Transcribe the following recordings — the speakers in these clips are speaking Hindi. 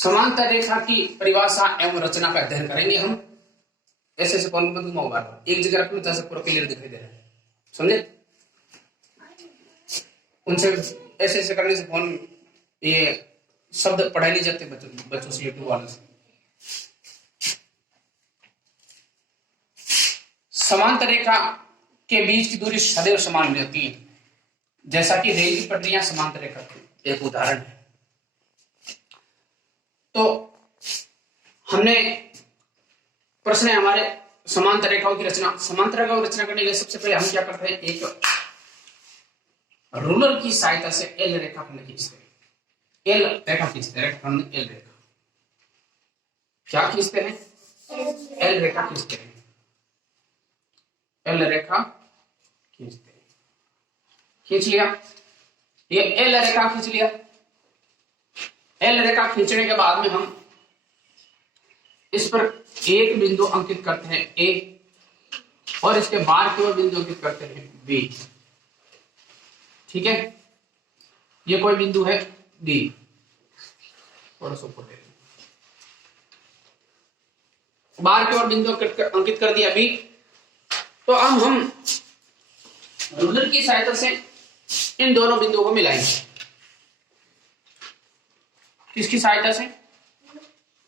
समांतर रेखा की परिभाषा एवं रचना का अध्ययन करेंगे हम। ऐसे कौन बार एक जगह रखना जैसे पूरा क्लियर दिखाई दे रहा है, समझे? उनसे ऐसे करने से कौन ये शब्द पढ़ाई नहीं जाते बच्चों से, यूट्यूब वालों से। समांतर रेखा के बीच की दूरी सदैव समान रहती है, जैसा कि रेल की पटरियां समांतर रेखा की एक उदाहरण है। तो हमने प्रश्न है हमारे समांतर रेखाओं की रचना। समांतर रेखाओं की रचना करने के लिए सबसे पहले हम क्या करते हैं, एक रूलर की सहायता से एल रेखा खींचते हैं। एल रेखा खींचते हैं, रेखाखंड एल रेखा। क्या खींचते हैं? एल रेखा खींचते हैं। एल रेखा खींचते हैं, खींच लिया, ये एल रेखा खींच लिया। एल रेखा खींचने के बाद में हम इस पर एक बिंदु अंकित करते हैं ए, और इसके बाहर की ओर बिंदु अंकित करते हैं बी। ठीक है, ये कोई बिंदु है डी, थोड़ा सा ऊपर बाहर की ओर बिंदु अंकित कर दिया बी। तो अब हम रूलर की सहायता से इन दोनों बिंदुओं को मिलाएंगे। किसकी सहायता से?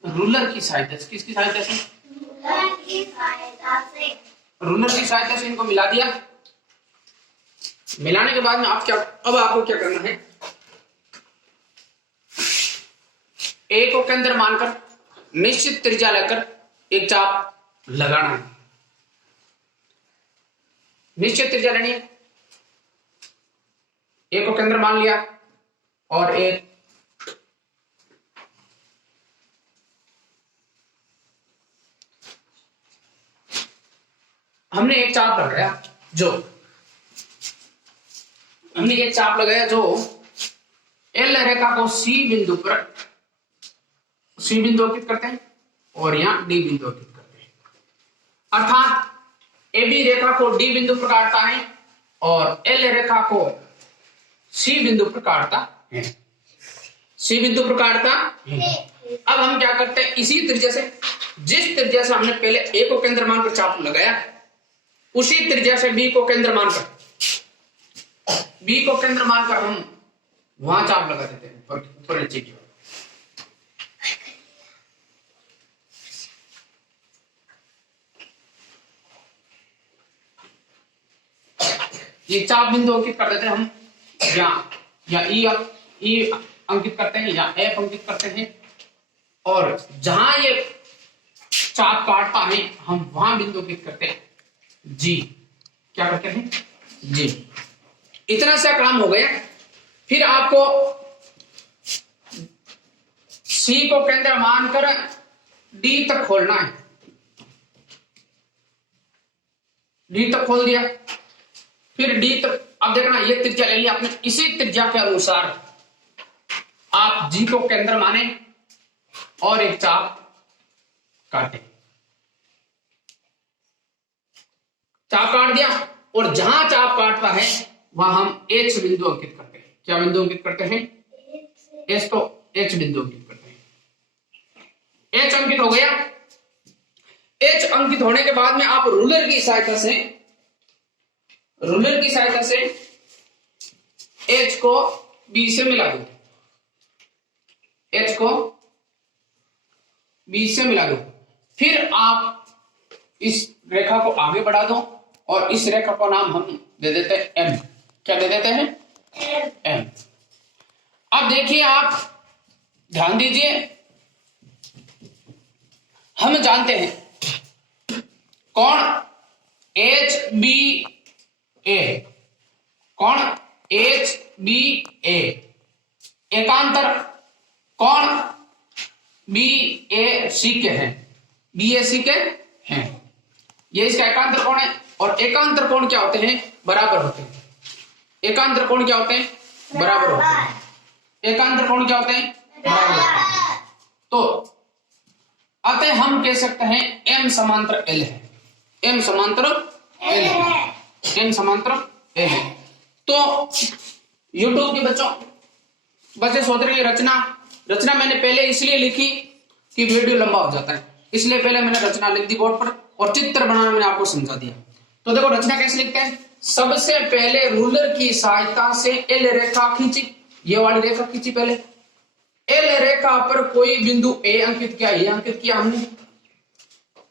रूलर की सहायता से। किसकी सहायता से? रूलर की सहायता से। रूलर की सहायता से इनको मिला दिया। मिलाने के बाद में अब आपको क्या करना है, ए को केंद्र मानकर निश्चित त्रिज्या लेकर एक चाप लगाना है। निश्चित त्रिज्या लेनी है, ए को केंद्र मान लिया और एक हमने एक चाप लगाया जो एल रेखा को सी बिंदु अंकित करते हैं और यहां डी बिंदु अंकित करते हैं। अर्थात ए बी रेखा को डी बिंदु पर काटता है और एल रेखा को सी बिंदु पर काटता है। सी बिंदु पर काटता है। अब हम क्या करते हैं, इसी त्रिज्या से, जिस त्रिज्या से हमने पहले ए को केंद्र मानकर चाप लगाया, उसी त्रिज्या से बी को केंद्र मानकर हम वहां चाप लगा देते हैं ऊपर नीचे की ओर। ये चाप बिंदु अंकित कर देते हैं हम, या ई अंकित करते हैं या एफ अंकित करते हैं, और जहां ये चाप काटता है हम वहां बिंदु अंकित करते हैं जी। क्या करते हैं? जी। इतना सा काम हो गया। फिर आपको सी को केंद्र मानकर डी तक खोलना है। डी तक खोल दिया, फिर डी तक, अब देखना ये त्रिज्या ले लिया आपने, इसी त्रिज्या के अनुसार आप जी को केंद्र माने और एक चाप काटे। चाप काट दिया और जहां चाप काटता है वहां हम एच बिंदु अंकित करते हैं। क्या बिंदु अंकित करते हैं? एच तो एच बिंदु अंकित करते हैं। एच अंकित हो गया। एच अंकित होने के बाद में आप रूलर की सहायता से एच को बी से मिला दो। एच को बी से मिला दो। फिर आप इस रेखा को आगे बढ़ा दो और इस रेखा का नाम हम दे देते हैं एम। क्या दे देते हैं? एम। अब देखिए, आप ध्यान दीजिए, हम जानते हैं कौन एच बी ए, कौन एच बी ए, एकांतर कौन बी ए सी के हैं, बी ए सी के हैं। ये इसका एकांतर कोण है, और एकांतर कोण क्या होते हैं? बराबर होते हैं। एकांतर कोण क्या होते हैं? बराबर होते हैं। एकांतर कोण क्या होते हैं? बराबर होते हैं। तो अतः हम कह सकते हैं एम समांतर एल है। एम समांतर एल है। एम समांतर एल है। तो यूट्यूब के बच्चे सोच रहे हैं रचना रचना मैंने पहले इसलिए लिखी कि वीडियो लंबा हो जाता है, इसलिए पहले मैंने रचना लिख दी बोर्ड पर और चित्र बनाना मैंने आपको समझा दिया। तो देखो रचना कैसे लिखते हैं। सबसे पहले रूलर की सहायता से एल रेखा खींची, ये वाली रेखा खींची पहले। एल रेखा पर कोई बिंदु ए अंकित किया, ये अंकित किया हमने,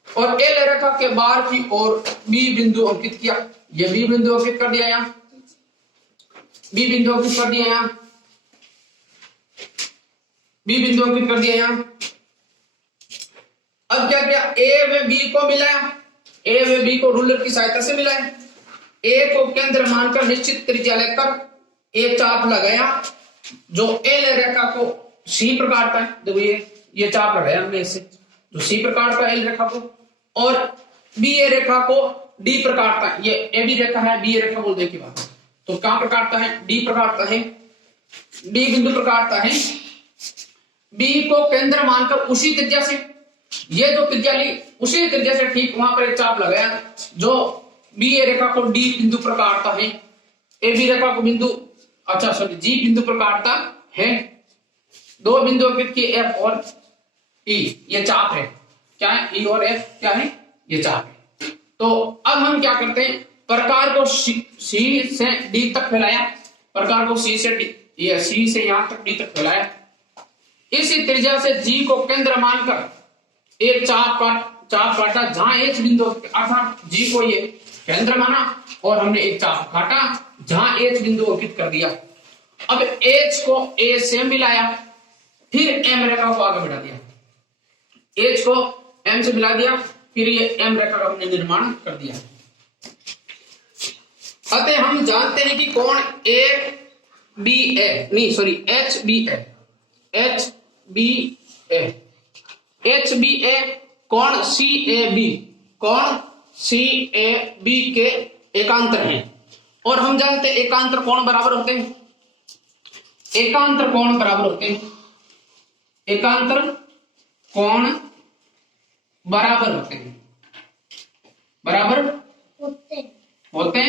और एल रेखा के बाहर की ओर बी बिंदु अंकित किया, ये बी बिंदु अंकित कर दिया, यहां बी बिंदु अंकित कर दिया, यहां बी बिंदु अंकित कर दिया यहां। अब क्या किया, ए व बी को मिलाया, ए व बी को रूलर की सहायता से मिलाया, ए को केंद्र मानकर निश्चित त्रिज्या लेकर एक चाप लगाया जो एल रेखा को सी पर काटता है। देखो ये चाप लगाया हमने इससे जो सी पर काटता है एल रेखा को, और बी ए रेखा को डी पर काटता है। ये ए बी रेखा है, बी ए रेखा बोल दे की बात, तो कहां पर काटता है, डी पर काटता है, डी बिंदु पर काटता है। बी को केंद्र मानकर उसी त्रिज्या से, ये जो त्रिज्या ली उसी त्रिज्या से ठीक वहां पर एक चाप लगाया जो बी ए रेखा को डी बिंदु पर काटता है, ए बी रेखा को बिंदु अच्छा सॉरी जी बिंदु पर काटता है। दो बिंदु अंकित किए एफ और ई, ये चाप है, क्या है ई और एफ, क्या है ये चाप है। तो अब हम क्या करते हैं, प्रकार को सी से डी तक फैलाया, प्रकार को सी से डी, ये सी से यहां तक डी तक फैलाया। इसी त्रिज्या से जी को केंद्र मानकर एक चाप काटा जहां एच बिंदु अर्थात जी को ये केंद्र माना और हमने एक चाप काटा जहां एच बिंदु अंकित कर दिया। अब एच को ए से मिलाया, फिर एम रेखा को आगे बढ़ा दिया, एच को एम से मिला दिया, फिर ये एम रेखा का हमने निर्माण कर दिया। अतः हम जानते हैं कि कोण ए बी ए नहीं सॉरी एच बी ए, एच बी ए, एच बी ए कोण सी ए बी, कोण सी ए बी के एकांतर हैं। और हम जानते हैं एकांतर कोण बराबर होते हैं, एकांतर कोण बराबर होते हैं, एकांतर कोण बराबर होते हैं, बराबर होते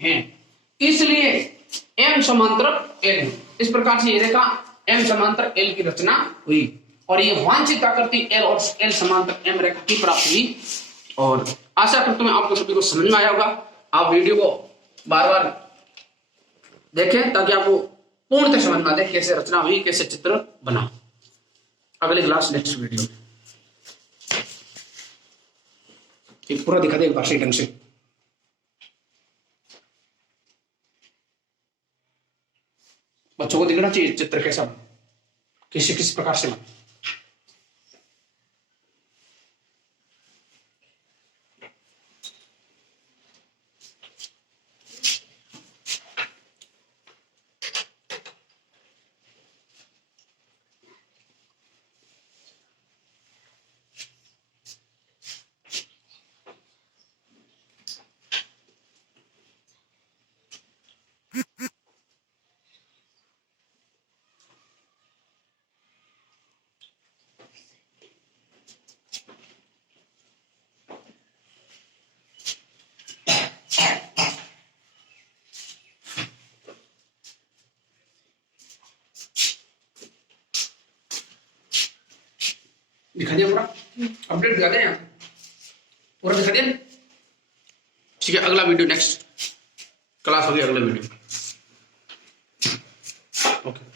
हैं। इसलिए एम समांतर एल, इस प्रकार से ये रेखा एम समांतर एल की रचना हुई और ये वांछित आकृति एल और एल समांतर एम रेखा की प्राप्त हुई। और आशा करता हूं आपको सभी को समझ में आया होगा। आप वीडियो को बार बार देखें ताकि आपको पूर्णतः समझ में आ जाए कैसे रचना हुई, कैसे चित्र बना। अगले क्लास नेक्स्ट वीडियो पूरा दिखा दे एक बार सही ढंग से। बच्चों को दिखना चाहिए चित्र कैसा बना, किस प्रकार से बना। दिखा दिया पूरा, अपडेट दिखा दें, पूरा दिखा दिया। ठीक है, अगला वीडियो नेक्स्ट क्लास होगी, अगला वीडियो।